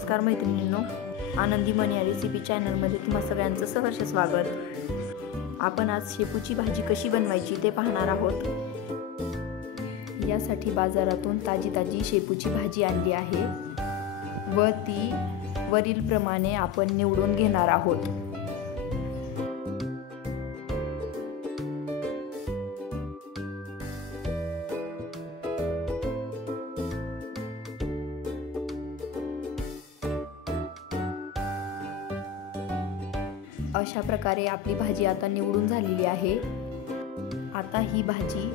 नमस्कार मैत्रिणींनो, आनंदी मन या रेसिपी चॅनलमध्ये तुम्हा सगळ्यांचं सहर्ष स्वागत। आपण आज शेपूची भाजी कशी बनवायची ते पाहणार आहोत। यासाठी बाजारातून ताजी शेपूची भाजी आणली आहे व ती वरील प्रमाणे आपण निवडून घेणार आहोत। अशा प्रकारे आपली भाजी आता निवडून झालेली आहे। आता ही भाजी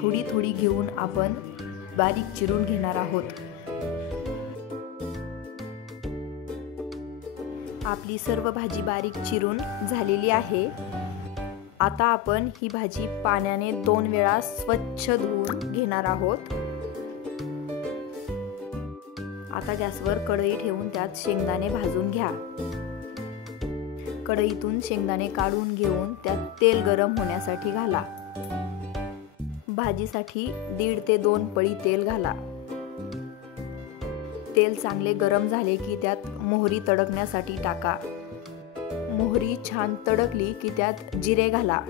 थोडी घेऊन आपण बारीक चिरून घेणार आहोत। आपली सर्व भाजी बारीक चिरून झालेली आहे। आता आपण ही भाजी पाण्याने 2 वेळा स्वच्छ धुवून घेणार आहोत। आता गॅसवर कढई ठेवून त्यात शेंगदाणे भाजून घ्या। कढईतून शेंगदाणे काढून घेऊन त्यात तेल गरम होण्यासाठी घाला। भाजीसाठी 1.5 ते 2 पळी तेल घाला। तेल चांगले गरम झाले की त्यात मोहरी तडकण्यासाठी टाका। मोहरी छान तडकली की त्यात जिरे घाला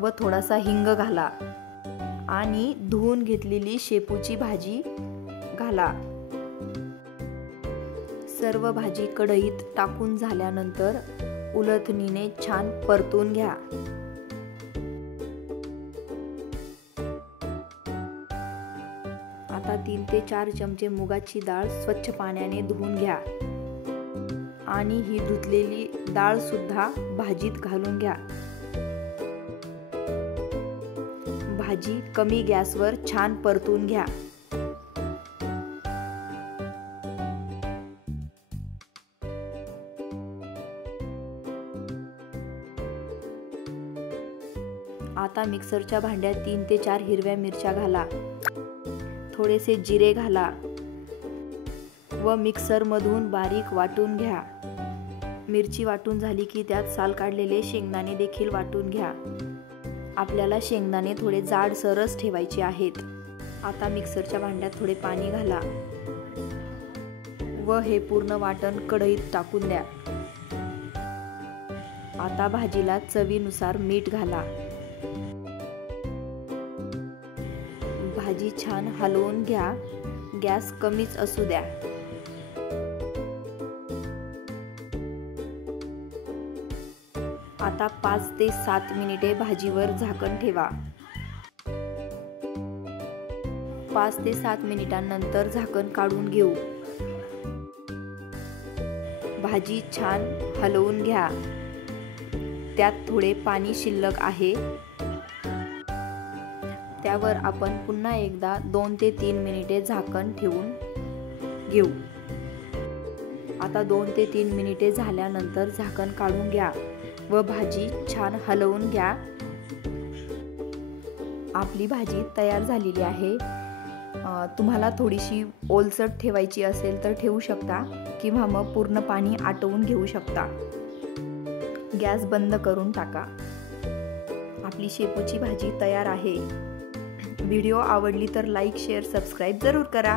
व थोडासा हिंग घाला आणि धुवून घेतलेली शेपूची भाजी घाला। सर्व भाजी कढईत टाकून झाल्यानंतर उलथणीने छान परतून घ्या। आता 3 ते 4 चमचे मुगाची डाळ स्वच्छ पाण्याने धुवून घ्या आणि ही धुतलेली डाळ सुद्धा भाजीत घालून घ्या। भाजी कमी गॅसवर छान परतून घ्या। आता मिक्सरच्या भांड्यात 3 ते 4 हिरव्या मिरच्या घाला, थोडेसे जिरे घाला व मिक्सर मधून बारीक वाटून घ्या। मिरची वाटून झाली की त्यात साल काढलेले शेंगदाणे देखील वाटून घ्या। आपल्याला शेंगदाणे थोडे जाडसरच ठेवायचे आहेत। आता मिक्सरच्या भांड्यात थोडे पाणी घाला व हे पूर्ण वाटण कढईत टाकून द्या। आता भाजीला चवीनुसार मीठ घाला। भाजी छान हलवून घ्या, गॅस कमीच असू द्या। आता 5 ते 7 मिनिटे भाजीवर झाकण ठेवा। 5 ते 7 मिनिटांनंतर झाकण काढून घेऊ। भाजी छान हलवून घ्या, त्यात थोडे पाणी शिल्लक आहे। त्यावर आपण पुन्हा एकदा 2 ते 3 मिनिटे झाकण ठेवून घेऊ। आता 2 ते 3 मिनिटे झाल्यानंतर झाकण काढून घ्या व भाजी छान हलवून घ्या। आपली भाजी तयार झालेली आहे। तुम्हाला थोडीशी ओलसर ठेवायची असेल तर ठेवू शकता किंवा मग पूर्ण पाणी आटवून घेऊ शकता। गॅस बंद करून टाका। आपली शेपूची भाजी तयार आहे। व्हिडिओ आवडली तर लाईक, शेअर, सबस्क्राईब जरूर करा।